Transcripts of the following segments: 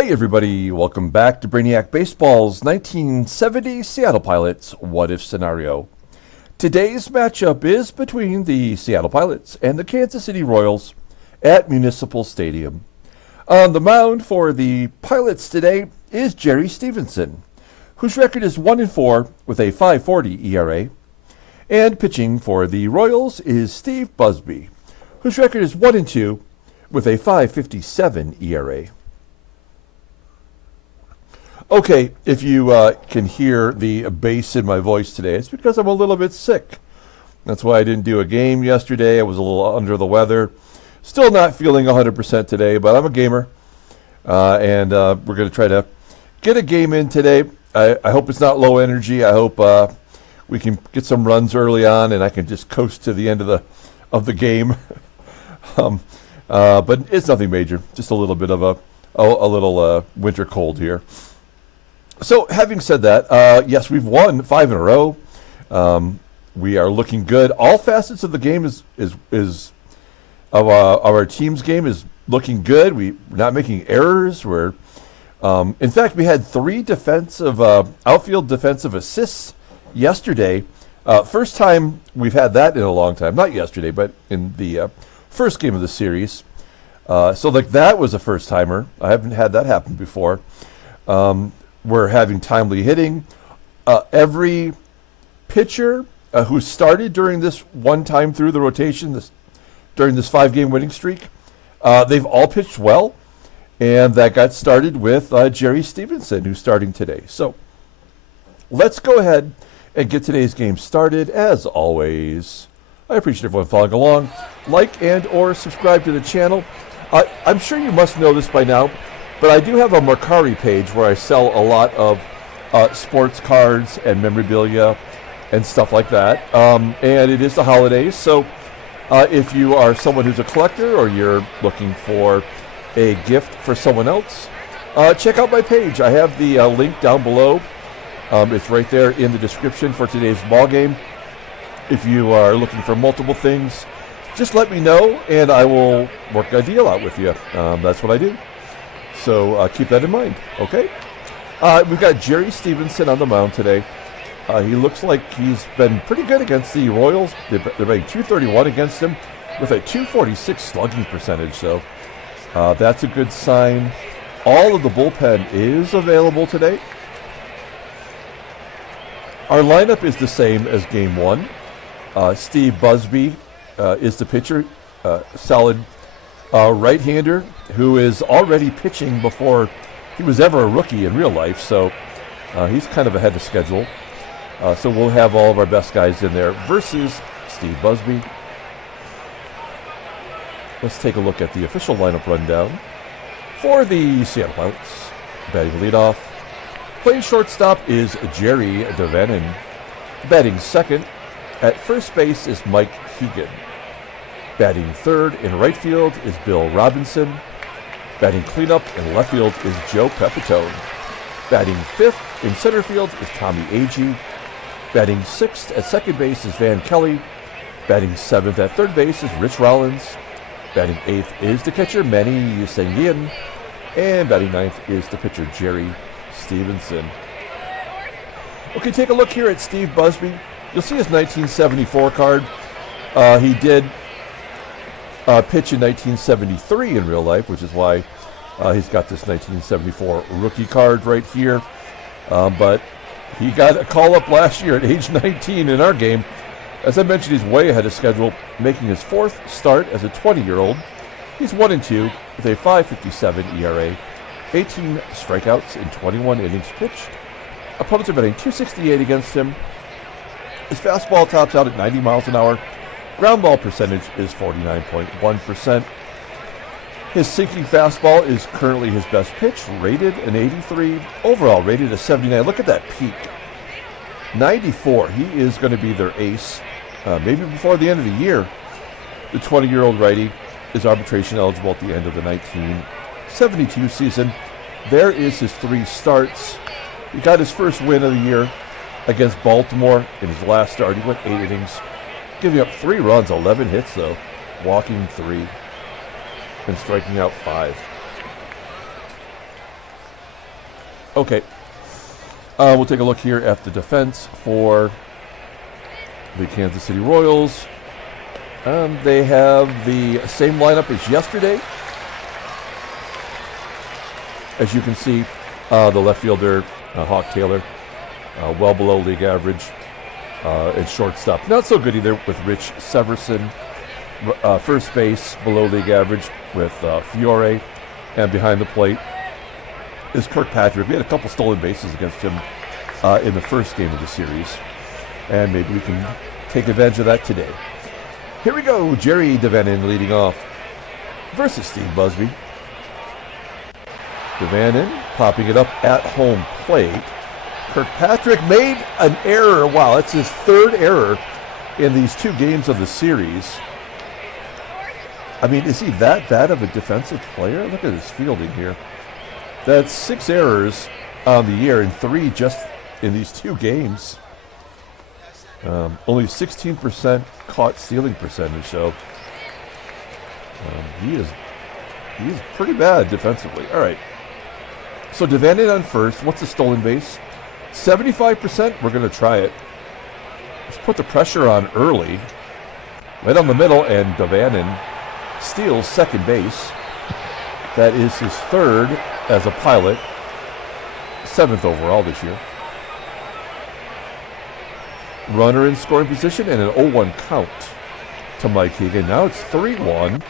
Hey everybody, welcome back to Brainiac Baseball's 1970 Seattle Pilots What If Scenario. Today's matchup is between the Seattle Pilots and the Kansas City Royals at Municipal Stadium. On the mound for the Pilots today is Jerry Stephenson, whose record is 1-4 with a 5.40 ERA. And pitching for the Royals is Steve Busby, whose record is 1-2 with a 5.57 ERA. Okay, if you can hear the bass in my voice today, it's because I'm a little bit sick. That's why I didn't do a game yesterday. I was a little under the weather. Still not feeling 100% today, but I'm a gamer. And we're going to try to get a game in today. I hope it's not low energy. I hope we can get some runs early on and I can just coast to the end of the game. But it's nothing major. Just a little bit of a little winter cold here. So, having said that, yes, we've won 5 in a row. We are looking good. All facets of the game of our team's game is looking good. We're not making errors. In fact, we had 3 outfield defensive assists yesterday. First time we've had that in a long time. Not yesterday, but in the first game of the series. So, that was a first timer. I haven't had that happen before. We're having timely hitting. Every pitcher who started during this one time through the rotation, during this 5-game winning streak, they've all pitched well. And that got started with Jerry Stephenson, who's starting today. So let's go ahead and get today's game started. As always, I appreciate everyone following along. Like and or subscribe to the channel. I'm sure you must know this by now, but I do have a Mercari page where I sell a lot of sports cards and memorabilia and stuff like that. And it is the holidays, so if you are someone who's a collector or you're looking for a gift for someone else, check out my page. I have the link down below. It's right there in the description for today's ball game. If you are looking for multiple things, just let me know and I will work a deal out with you. That's what I do. So keep that in mind, okay? We've got Jerry Stephenson on the mound today. He looks like he's been pretty good against the Royals. They're batting .231 against him with a .246 slugging percentage, so that's a good sign. All of the bullpen is available today. Our lineup is the same as Game 1. Steve Busby is the pitcher, solid right-hander who is already pitching before he was ever a rookie in real life, so he's kind of ahead of schedule. So we'll have all of our best guys in there versus Steve Busby. Let's take a look at the official lineup rundown for the Seattle Pilots. Batting leadoff, playing shortstop is Jerry DaVANON. Batting second, at first base is Mike HEGAN. Batting third in right field is Bill Robinson. Batting cleanup in left field is Joe PEPITONE. Batting fifth in center field is Tommie AGEE. Batting sixth at second base is Van Kelly. Batting seventh at third base is Rich Rollins. Batting eighth is the catcher Manny SANGUILLEN. And batting ninth is the pitcher Jerry Stephenson. Okay, take a look here at Steve Busby. You'll see his 1974 card. He did pitch in 1973 in real life, which is why he's got this 1974 rookie card right here. But he got a call-up last year at age 19 in our game. As I mentioned, he's way ahead of schedule, making his 4th start as a 20-year-old. He's 1-2 with a 5.57 ERA, 18 strikeouts in 21 innings pitched. Opponents are batting .268 against him. His fastball tops out at 90 miles an hour. Ground ball percentage is 49.1%. His sinking fastball is currently his best pitch, rated an 83. Overall, rated a 79. Look at that peak. 94. He is going to be their ace. Maybe before the end of the year. The 20-year-old righty is arbitration eligible at the end of the 1972 season. There is his 3 starts. He got his first win of the year against Baltimore in his last start. He went 8 innings, giving up 3 runs, 11 hits though, walking 3, and striking out 5. Okay. We'll take a look here at the defense for the Kansas City Royals. They have the same lineup as yesterday. As you can see, the left fielder, Hawk Taylor, well below league average. And shortstop, not so good either with Rich Severson. First base, below league average with Fiore. And behind the plate is Kirkpatrick. We had a couple stolen bases against him in the first game of the series. And maybe we can take advantage of that today. Here we go, Jerry DaVANON leading off versus Steve Busby. DaVANON popping it up at home plate. Kirkpatrick made an error. Wow, that's his third error in these 2 games of the series. I mean, is he that bad of a defensive player? Look at his fielding here. That's 6 errors on the year and 3 just in these 2 games. Only 16% caught stealing percentage, so he is pretty bad defensively. All right. So DaVANON on first. What's the stolen base? 75%. We're going to try it. Let's put the pressure on early. Right on the middle, and DaVANON steals second base. That is his third as a pilot. 7th overall this year. Runner in scoring position and an 0-1 count to Mike HEGAN. Now it's 3-1.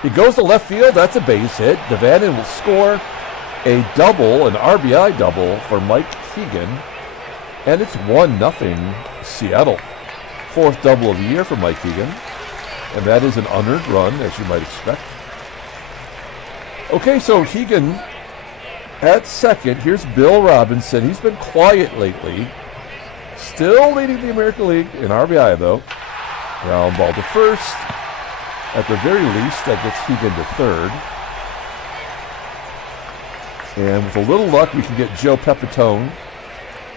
He goes to left field. That's a base hit. DaVANON will score a double, an RBI double for Mike HEGAN. And it's 1-0 Seattle. 4th double of the year for Mike HEGAN. And that is an unearned run, as you might expect. Okay, so HEGAN at second. Here's Bill Robinson. He's been quiet lately. Still leading the American League in RBI, though. Ground ball to first. At the very least, that gets HEGAN to third. And with a little luck, we can get Joe Pepitone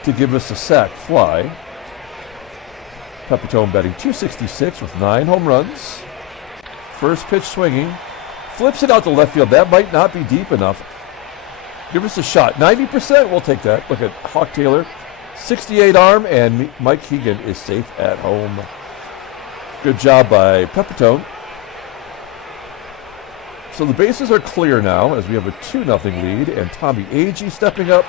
to give us a sac fly. Pepitone batting .266 with 9 home runs. First pitch swinging. Flips it out to left field. That might not be deep enough. Give us a shot. 90%, we'll take that. Look at Hawk Taylor. 68 arm, and Mike HEGAN is safe at home. Good job by Pepitone. So the bases are clear now as we have a 2-0 lead, and Tommie AGEE stepping up.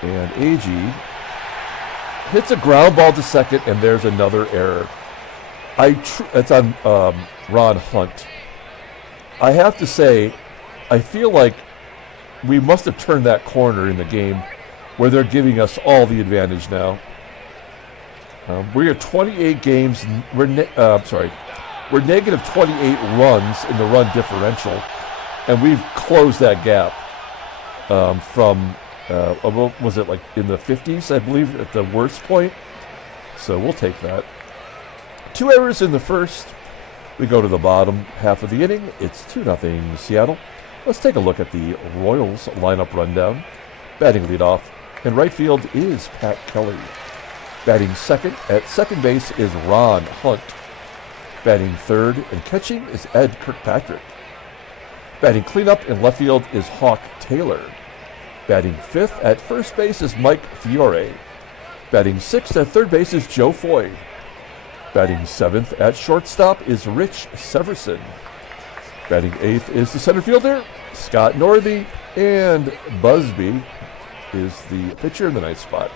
And AGEE hits a ground ball to second, and there's another error. It's on Ron Hunt. I have to say, I feel like we must have turned that corner in the game where they're giving us all the advantage now. We're at 28 games. We're negative 28 runs in the run differential, and we've closed that gap from, was it like in the 50s, I believe, at the worst point? So we'll take that. 2 errors in the first. We go to the bottom half of the inning. It's 2-0 Seattle. Let's take a look at the Royals lineup rundown. Batting leadoff in right field is Pat Kelly. Batting second at second base is Ron Hunt. Batting third and catching is Ed Kirkpatrick. Batting cleanup in left field is Hawk Taylor. Batting fifth at first base is Mike Fiore. Batting sixth at third base is Joe Foy. Batting seventh at shortstop is Rich Severson. Batting eighth is the center fielder, Scott Northey. And Busby is the pitcher in the ninth spot.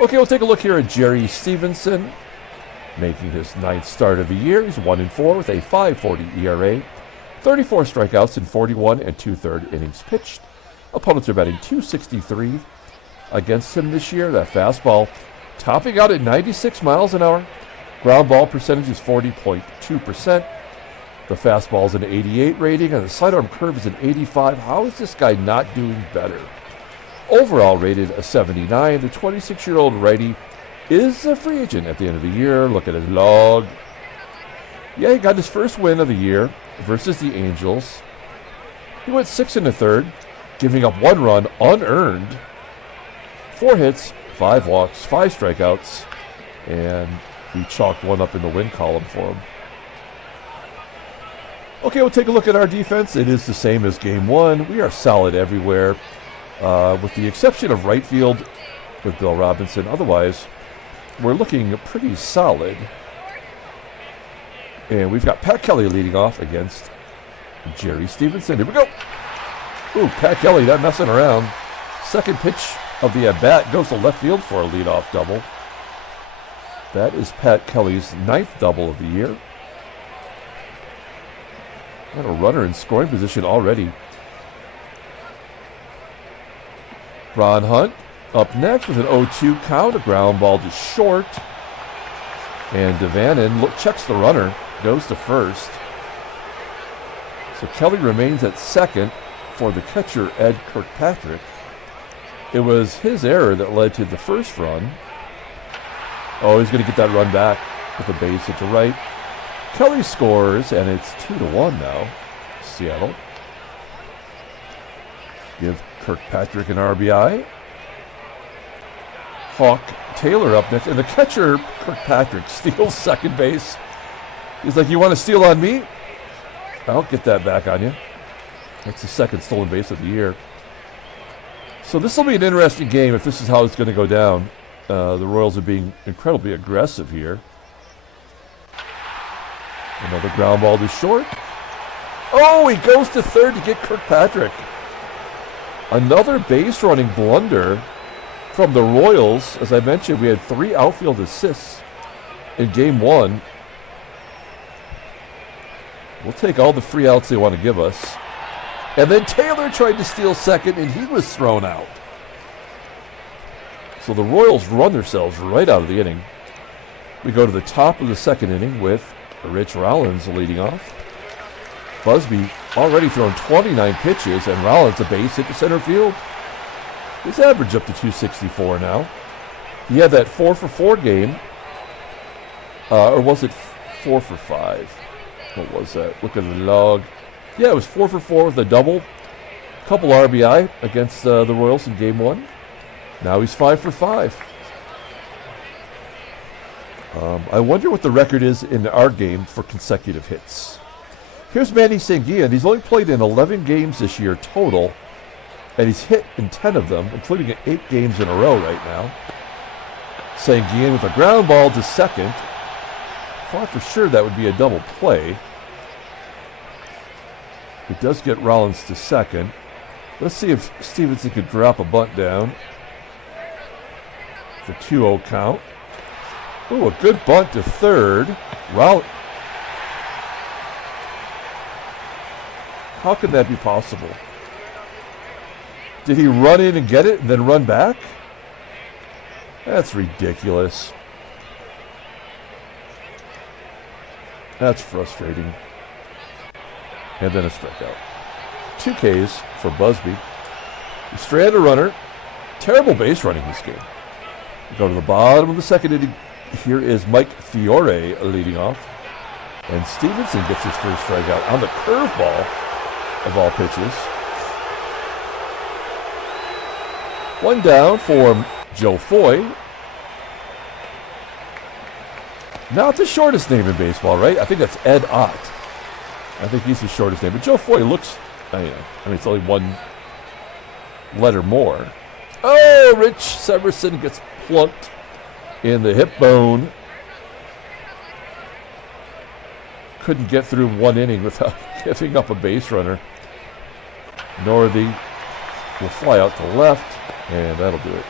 Okay, we'll take a look here at Jerry Stephenson, making his ninth start of the year. He's 1-4 with a 5.40 ERA, 34 strikeouts in 41 2/3 innings pitched. Opponents are batting .263 against him this year. That fastball topping out at 96 miles an hour. Ground ball percentage is 40.2%. The fastball is an 88 rating, and the sidearm curve is an 85. How is this guy not doing better? Overall rated a 79. The 26-year-old righty is a free agent at the end of the year. Look at his log. Yeah, he got his first win of the year versus the Angels. He went 6 1/3, giving up 1 run unearned, 4 hits, 5 walks, 5 strikeouts, and we chalked 1 up in the win column for him. Okay, we'll take a look at our defense. It is the same as game one. We are solid everywhere, with the exception of right field with Bill Robinson. Otherwise, we're looking pretty solid. And we've got Pat Kelly leading off against Jerry Stephenson. Here we go. Ooh, Pat Kelly, not messing around. Second pitch of the at-bat goes to left field for a leadoff double. That is Pat Kelly's 9th double of the year. Got a runner in scoring position already. Ron Hunt up next with an 0-2 count. A ground ball to short. And DaVANON checks the runner, goes to first. So Kelly remains at second for the catcher, Ed Kirkpatrick. It was his error that led to the first run. Oh, he's going to get that run back with a base hit to right. Kelly scores, and it's 2-1 now. Seattle. Give Kirkpatrick an RBI. Hawk Taylor up next, and the catcher, Kirkpatrick, steals second base. He's like, you want to steal on me? I'll get that back on you. That's the second stolen base of the year. So this will be an interesting game if this is how it's going to go down. The Royals are being incredibly aggressive here. Another ground ball to short. Oh, he goes to third to get Kirkpatrick. Another base running blunder from the Royals. As I mentioned, we had 3 outfield assists in game one. We'll take all the free outs they want to give us. And then Taylor tried to steal second, and he was thrown out. So the Royals run themselves right out of the inning. We go to the top of the second inning with Rich Rollins leading off. Busby already thrown 29 pitches, and Rollins a base hit to center field. His average up to 264 now. He had that 4-for-4 game. Or was it 4-for-5? What was that? Look at the log. Yeah, it was 4-for-4 with a double. Couple RBI against the Royals in game one. Now he's 5-for-5. I wonder what the record is in our game for consecutive hits. Here's Manny Sanguillen. He's only played in 11 games this year total, and he's hit in 10 of them, including in 8 games in a row right now. Sanguillen with a ground ball to second. Thought for sure that would be a double play. It does get Rollins to second. Let's see if Stephenson could drop a bunt down. The 2-0 count. Ooh, a good bunt to third. How could that be possible? Did he run in and get it and then run back? That's ridiculous. That's frustrating. And then a strikeout. 2 Ks for Busby. He stranded a runner. Terrible base running this game. We go to the bottom of the second inning. Here is Mike Fiore leading off. And Stephenson gets his first strikeout on the curveball of all pitches. 1 down for Joe Foy. Not the shortest name in baseball, right? I think that's Ed Ott. I think he's the shortest name. But Joe Foy looks, I mean, it's only 1 letter more. Oh, Rich Severson gets plunked in the hip bone. Couldn't get through 1 inning without giving up a base runner. Northey will fly out to left, and that'll do it.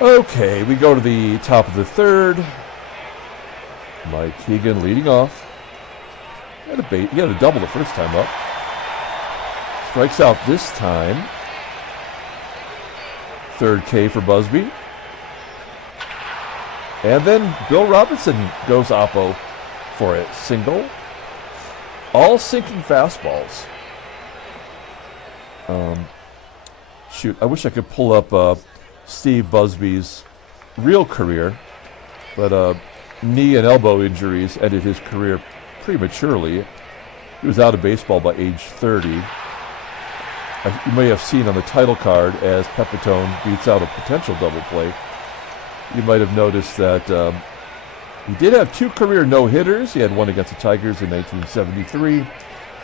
Okay, we go to the top of the third. Mike HEGAN leading off. He had a double the first time up. Strikes out this time. 3rd K for Busby. And then Bill Robinson goes oppo for a single. All sinking fastballs. Shoot, I wish I could pull up Steve Busby's real career, but knee and elbow injuries ended his career prematurely. He was out of baseball by age 30. You may have seen on the title card as Pepitone beats out a potential double play. You might have noticed that He did have 2 career no-hitters. He had one against the Tigers in 1973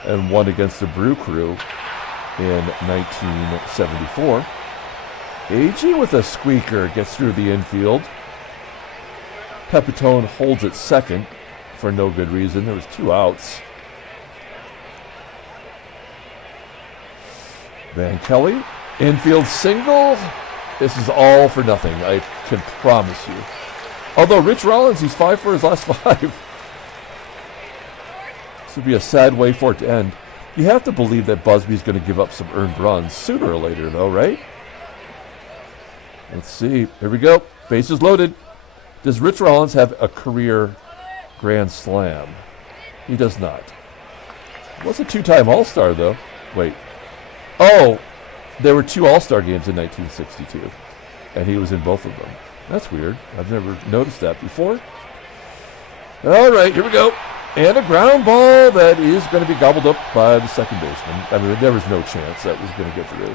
and one against the Brew Crew in 1974. AGEE with a squeaker gets through the infield. PEPITONE holds at second for no good reason. There was 2 outs. Van Kelly, infield single. This is all for nothing, I can promise you. Although Rich Rollins, he's 5 for his last 5. This would be a sad way for it to end. You have to believe that Busby's going to give up some earned runs sooner or later, though, right? Let's see. Here we go. Bases loaded. Does Rich Rollins have a career grand slam? He does not. He was a 2-time All-Star, though. Wait. Oh, there were 2 All-Star games in 1962, and he was in both of them. That's weird. I've never noticed that before. All right, here we go. And a ground ball that is going to be gobbled up by the second baseman. I mean, there was no chance that was going to get through.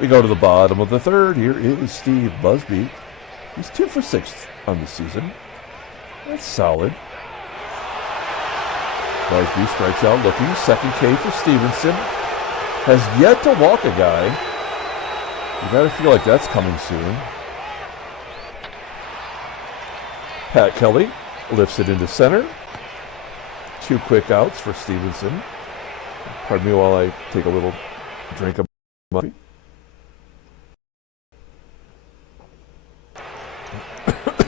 We go to the bottom of the third. Here is Steve Busby. He's 2 for 6 on the season. That's solid. Busby strikes out looking. Second K for Stephenson. Has yet to walk a guy. You gotta feel like that's coming soon. Pat Kelly lifts it into center. 2 quick outs for Stephenson. Pardon me while I take a little drink of coffee.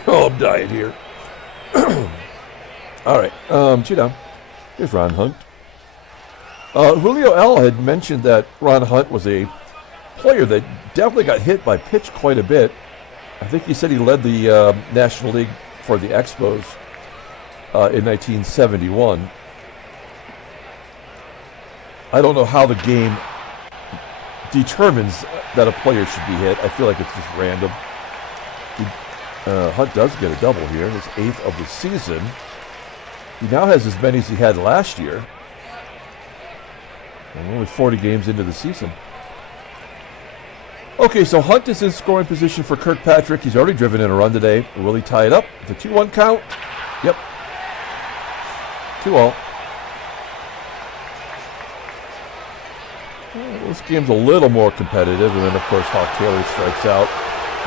Oh, I'm dying here. All right, 2 down. Here's Ron Hunt. Julio L. had mentioned that Ron Hunt was a player that definitely got hit by pitch quite a bit. I think he said he led the National League for the Expos in 1971. I don't know how the game determines that a player should be hit. I feel like it's just random. Hunt does get a double here, his 8th of the season. He now has as many as he had last year. And only 40 games into the season. Okay, so Hunt is in scoring position for Kirkpatrick. He's already driven in a run today. Will he tie it up? The 2-1 count? Yep. 2-all. Well, this game's a little more competitive. And then, of course, Hawk Taylor strikes out.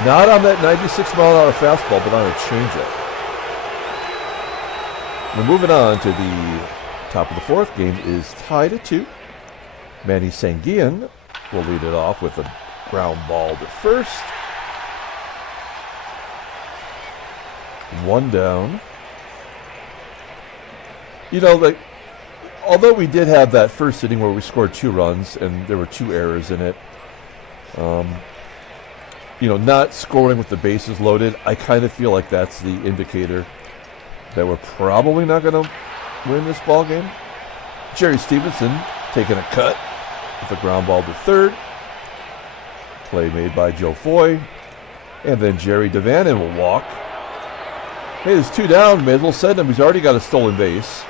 Not on that 96-mile-an-hour fastball, but on a changeup. We're moving on to the top of the 4th. Game is tied at 2. Manny SANGUILLEN will lead it off with a ground ball to first. 1 down. You know, like, although we did have that first inning where we scored 2 runs and there were 2 errors in it, you know, not scoring with the bases loaded, I kind of feel like that's the indicator that we're probably not going to win this ball game. Jerry Stephenson taking a cut with a ground ball to third. Play made by Joe Foy. And then Jerry DaVANON will walk. Hey, there's 2 down. May as well send him. He's already got a stolen base.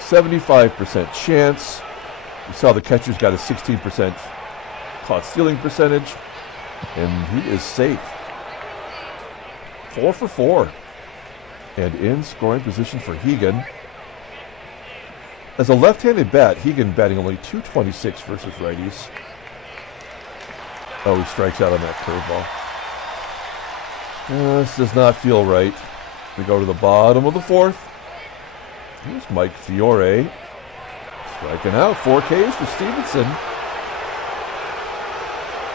75% chance. You saw the catcher's got a 16% caught stealing percentage. And he is safe. 4 for 4. And in scoring position for HEGAN. As a left-handed bat, HEGAN batting only .226 versus righties. Oh, he strikes out on that curveball. This does not feel right. We go to the bottom of the 4th. Here's Mike FIORE. Striking out. 4 Ks for Stephenson.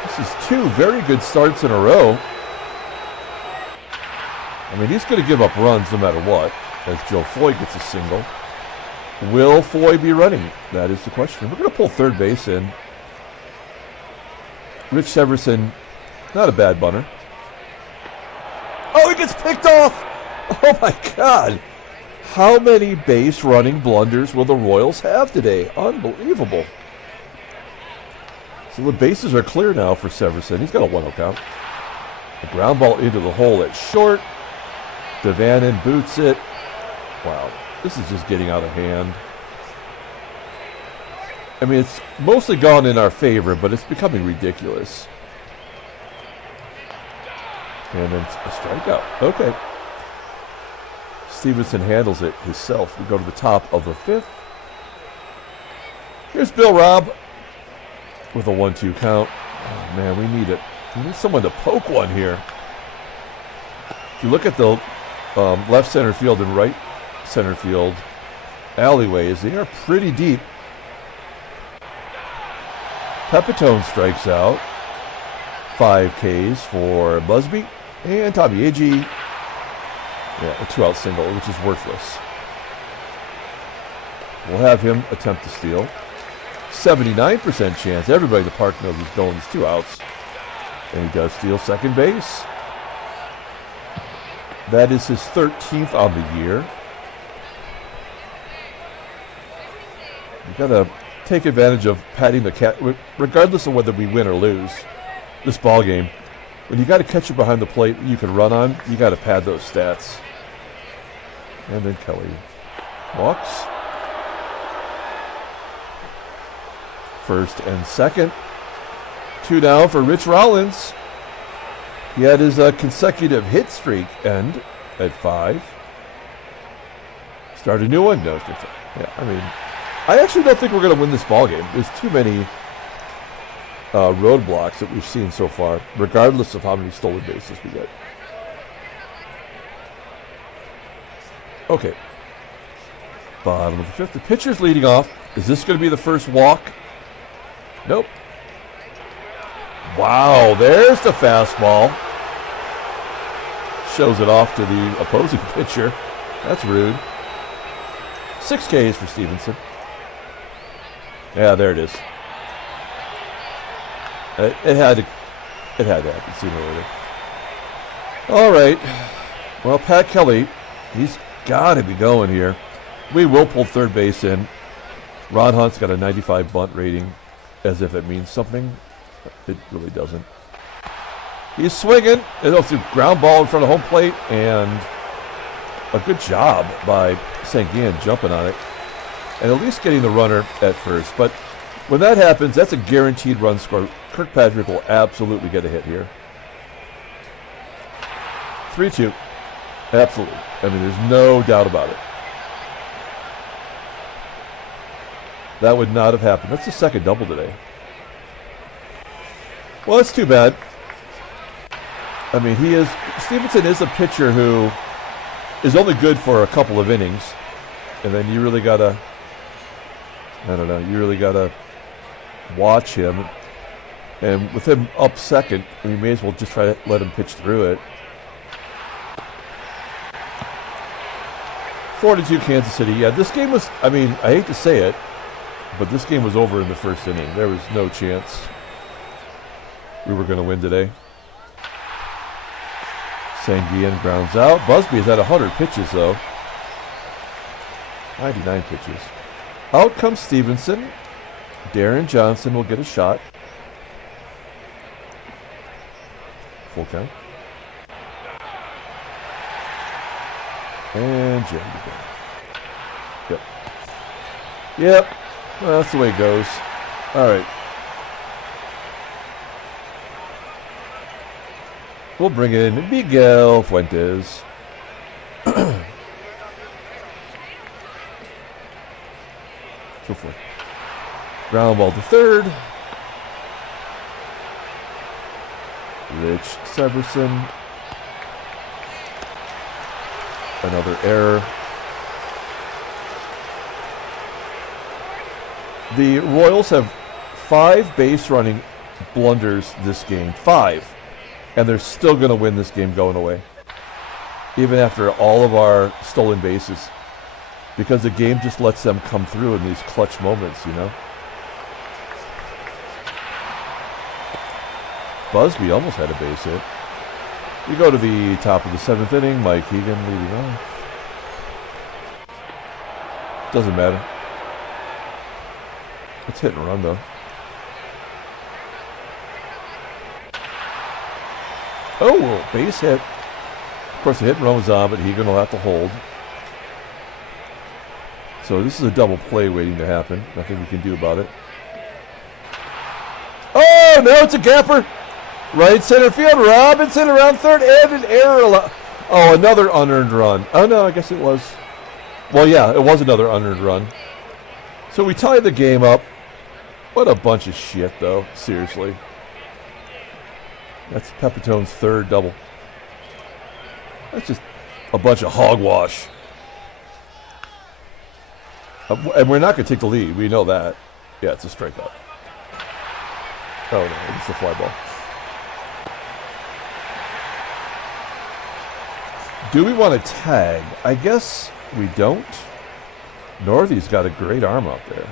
This is 2 very good starts in a row. I mean, he's going to give up runs no matter what, as Joe Foy gets a single. Will Foy be running? That is the question. We're going to pull third base in. Rich Severson, not a bad bunter. Oh, he gets picked off! Oh my God! How many base running blunders will the Royals have today? Unbelievable. So the bases are clear now for Severson. He's got a 1-0 count. A ground ball into the hole at short. DaVANON boots it. Wow, this is just getting out of hand. I mean, it's mostly gone in our favor, but it's becoming ridiculous. And then a strikeout. Okay. Stephenson handles it himself. We go to the top of the 5th. Here's Bill Robb with a 1-2 count. Oh, man, we need it. We need someone to poke one here. If you look at the left center field and right center field alleyways, they are pretty deep. PEPITONE strikes out. 5 Ks for Busby. And Tommie, AGEE. Yeah, a 2-out single, which is worthless. We'll have him attempt to steal. 79% chance. Everybody in the park knows he's going. He's 2 outs. And he does steal second base. That is his 13th on the year. You've got to take advantage of patting the cat, regardless of whether we win or lose this ball game. When you got a catcher behind the plate you can run on, you got to pad those stats. And then Kelly walks. First and second. 2 down for Rich Rollins. He had his consecutive hit streak end at 5. Start a new one? No. Yeah, I mean, I actually don't think we're going to win this ball game. There's too many roadblocks that we've seen so far, regardless of how many stolen bases we get. Okay. Bottom of the 5th. The pitcher's leading off. Is this going to be the first walk? Nope. Wow, there's the fastball. Shows it off to the opposing pitcher. That's rude. 6 Ks for Stephenson. Yeah, there it is. It had to happen sooner or later. All right. Well, Pat Kelly, he's got to be going here. We will pull third base in. Ron Hunt's got a 95 bunt rating, as if it means something. It really doesn't. He's swinging. It's a ground ball in front of home plate, and a good job by SANGUILLEN jumping on it, and at least getting the runner at first. But when that happens, that's a guaranteed run score. Kirkpatrick will absolutely get a hit here. 3-2. Absolutely. I mean, there's no doubt about it. That would not have happened. That's the second double today. Well, it's too bad. I mean, Stephenson is a pitcher who is only good for a couple of innings, and then you really gotta, you really gotta watch him. And with him up second, we may as well just try to let him pitch through it. 4-2 Kansas City. Yeah, this game was, I mean, I hate to say it, but this game was over in the first inning. There was no chance we were going to win today. SANGUILLEN grounds out. Busby is at 100 pitches, though. 99 pitches. Out comes Stephenson. Darren Johnson will get a shot. Full count. And Jerry again. Yep. Yep. Well, that's the way it goes. All right. We'll bring in Miguel Fuentes. So forth. Ground ball to third. Rich Severson. Another error. The Royals have 5 base running blunders this game. 5. And they're still going to win this game going away. Even after all of our stolen bases. Because the game just lets them come through in these clutch moments, you know. Busby almost had a base hit. We go to the top of the 7th inning. Mike HEGAN leading off. Doesn't matter. It's hit and run, though. Oh, well, base hit. Of course, the hit and run was on, but HEGAN will have to hold. So this is a double play waiting to happen. Nothing we can do about it. Oh, no, it's a gapper. Right center field. Robinson around third, and an error. Oh, another unearned run. Oh, no, I guess it was. Well, yeah, it was another unearned run. So we tied the game up. What a bunch of shit, though. Seriously. That's Pepitone's third double. That's just a bunch of hogwash. And we're not going to take the lead. We know that. Yeah, it's a strikeout. Oh, no, it's a fly ball. Do we want to tag? I guess we don't. Northey's got a great arm out there.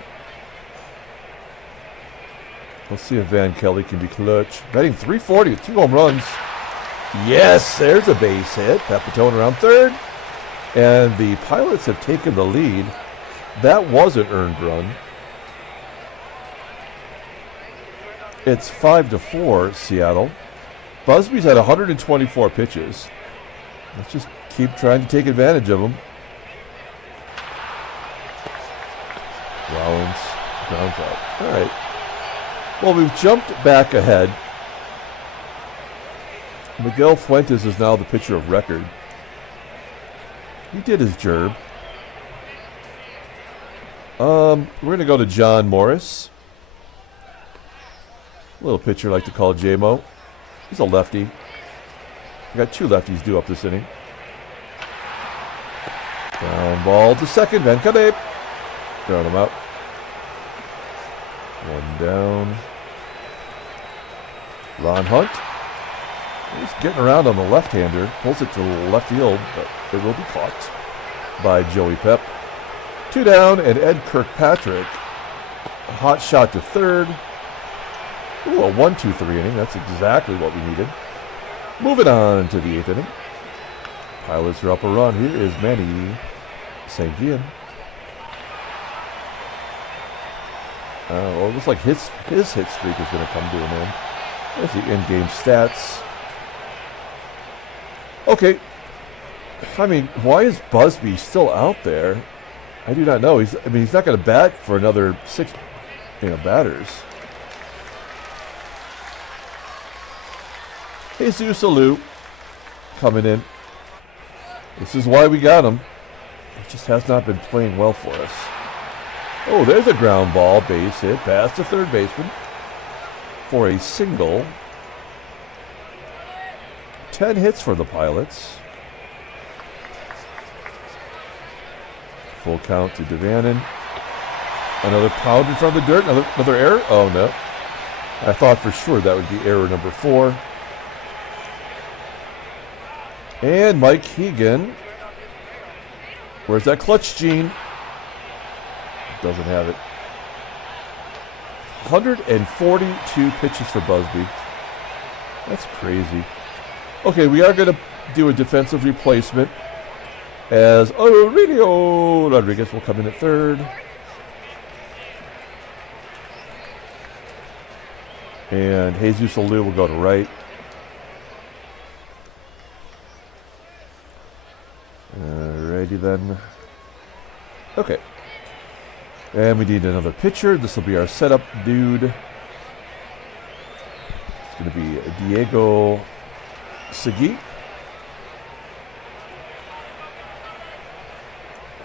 Let's see if Van Kelly can be clutch. Batting .340 with 2 home runs. Yes, there's a base hit. Pepitone around third. And the Pilots have taken the lead. That was an earned run. It's 5-4, Seattle. Busby's had 124 pitches. Let's just keep trying to take advantage of them. Rollins grounds out. All right. Well, we've jumped back ahead. Miguel Fuentes is now the pitcher of record. He did his gerb. We're going to go to John Morris. A little pitcher I like to call J-Mo. He's a lefty. We got 2 lefties due up this inning. Ground ball to second. Van Kelly. Throwing him out. 1 down. Ron Hunt. He's getting around on the left-hander. Pulls it to left field, but it will be caught by Joey Pep. 2 down, and Ed Kirkpatrick. A hot shot to third. Ooh, a 1-2-3 inning. That's exactly what we needed. Moving on to the 8th inning. Pilots are up a run. Here is Manny SANGUILLEN. Well, it looks like his hit streak is going to come to an end. There's the in-game stats. Okay. I mean, why is Busby still out there? I do not know. He's not going to bat for another 6, batters. Jesus Alou coming in. This is why we got him. He just has not been playing well for us. Oh, there's a ground ball, base hit, pass to third baseman for a single. 10 hits for the Pilots. Full count to DaVANON. Another pound in front of the dirt. Another error? Oh, no. I thought for sure that would be error number 4. And Mike HEGAN. Where's that clutch gene? Doesn't have it. 142 pitches for Busby. That's crazy. Okay, we are going to do a defensive replacement as Aurelio Rodriguez will come in at third. And Jesus Alou will go to right. Alrighty then. Okay. And we need another pitcher. This will be our setup dude. It's going to be Diego Segui.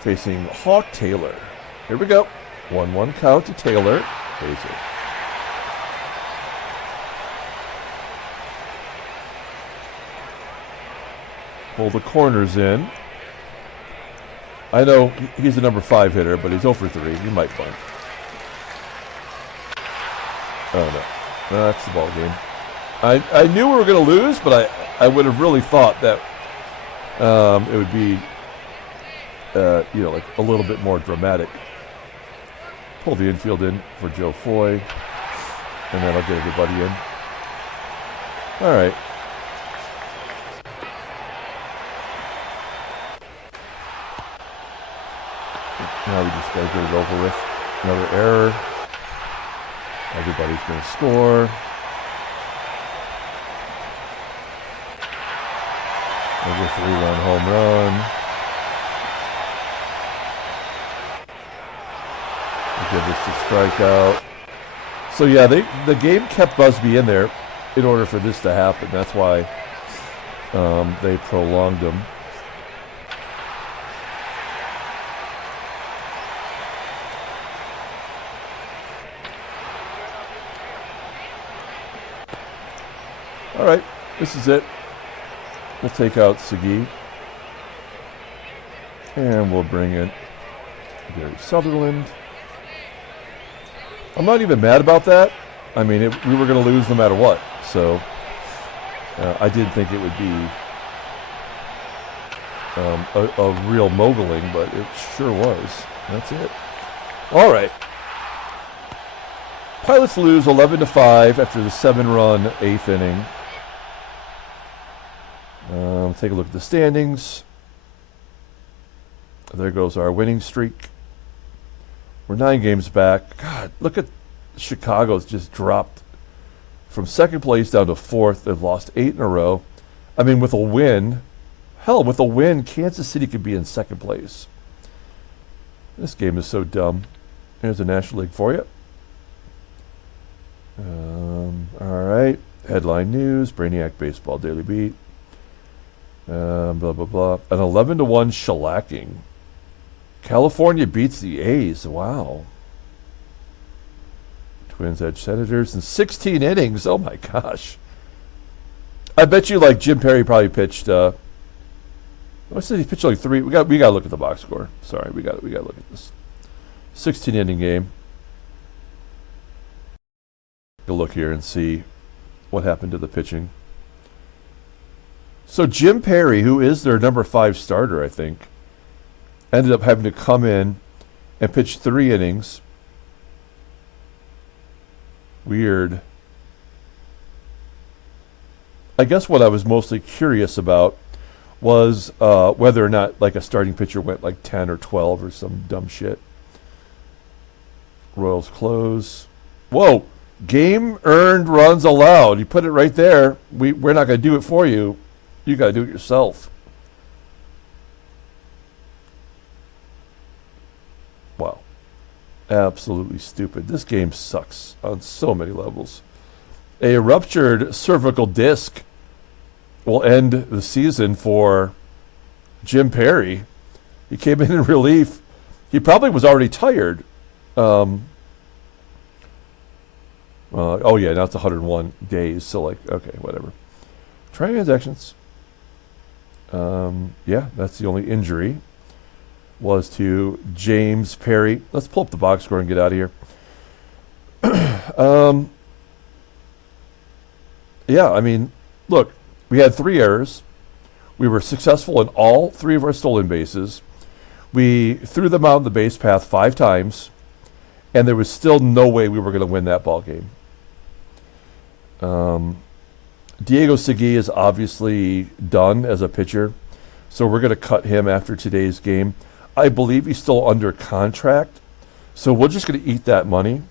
Facing Hawk Taylor. Here we go. 1-1 count to Taylor. Hazel. Pull the corners in. I know he's a number 5 hitter, but he's 0 for 3. He might bunt. Oh, no. That's the ball game. I knew we were going to lose, but I would have really thought that it would be, like a little bit more dramatic. Pull the infield in for Joe Foy, and then I'll get everybody in. All right. Now we just got to get it over with. Another error. Everybody's going to score. Another 3-run home run. We'll give this a strikeout. So yeah, the game kept Busby in there in order for this to happen. That's why They prolonged them. All right, this is it. We'll take out SANGUILLEN. And we'll bring in Gary Sutherland. I'm not even mad about that. I mean, we were going to lose no matter what. So I did think it would be a real moguling, but it sure was. That's it. All right. Pilots lose 11-5 after the 7-run 8th inning. Take a look at the standings. There goes our winning streak. We're 9 games back. God, look at Chicago's just dropped from 2nd place down to 4th. They've lost 8 in a row. I mean, with a win, hell, with a win, Kansas City could be in 2nd place. This game is so dumb. There's the National League for you. All right. Headline news, Brainiac Baseball Daily Beat. Blah, blah, blah. An 11-1 shellacking. California beats the A's. Wow. Twins edge Senators in 16 innings. Oh, my gosh. I bet you, like, Jim Perry probably pitched, I said he pitched like 3. We got to look at the box score. Sorry, we got to look at this. 16-inning game. Take a look here and see what happened to the pitching. So Jim Perry, who is their number 5 starter, I think, ended up having to come in and pitch 3 innings. Weird. I guess what I was mostly curious about was whether or not like a starting pitcher went like 10 or 12 or some dumb shit. Royals close. Whoa. Game earned runs allowed. You put it right there. We're not going to do it for you. You got to do it yourself. Wow. Absolutely stupid. This game sucks on so many levels. A ruptured cervical disc will end the season for Jim Perry. He came in relief. He probably was already tired. Oh yeah, now it's 101 days. So like, okay, whatever. Transactions. Yeah, that's the only injury was to James Perry. Let's pull up the box score and get out of here. Yeah, I mean, look, we had 3 errors. We were successful in all 3 of our stolen bases. We threw them out on the base path 5 times, and there was still no way we were going to win that ball game. Diego Segui is obviously done as a pitcher, so we're going to cut him after today's game. I believe he's still under contract, so we're just going to eat that money.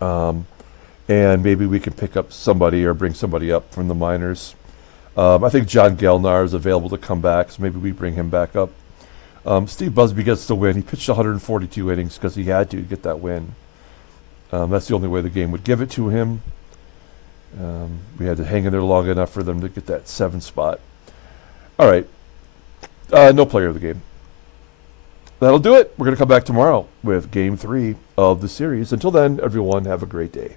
And maybe we can pick up somebody or bring somebody up from the minors. I think John Gelnar is available to come back, so maybe we bring him back up. Steve Busby gets the win. He pitched 142 innings because he had to get that win. That's the only way the game would give it to him. We had to hang in there long enough for them to get that 7 spot. All right. No player of the game. That'll do it. We're going to come back tomorrow with Game 3 of the series. Until then, everyone, have a great day.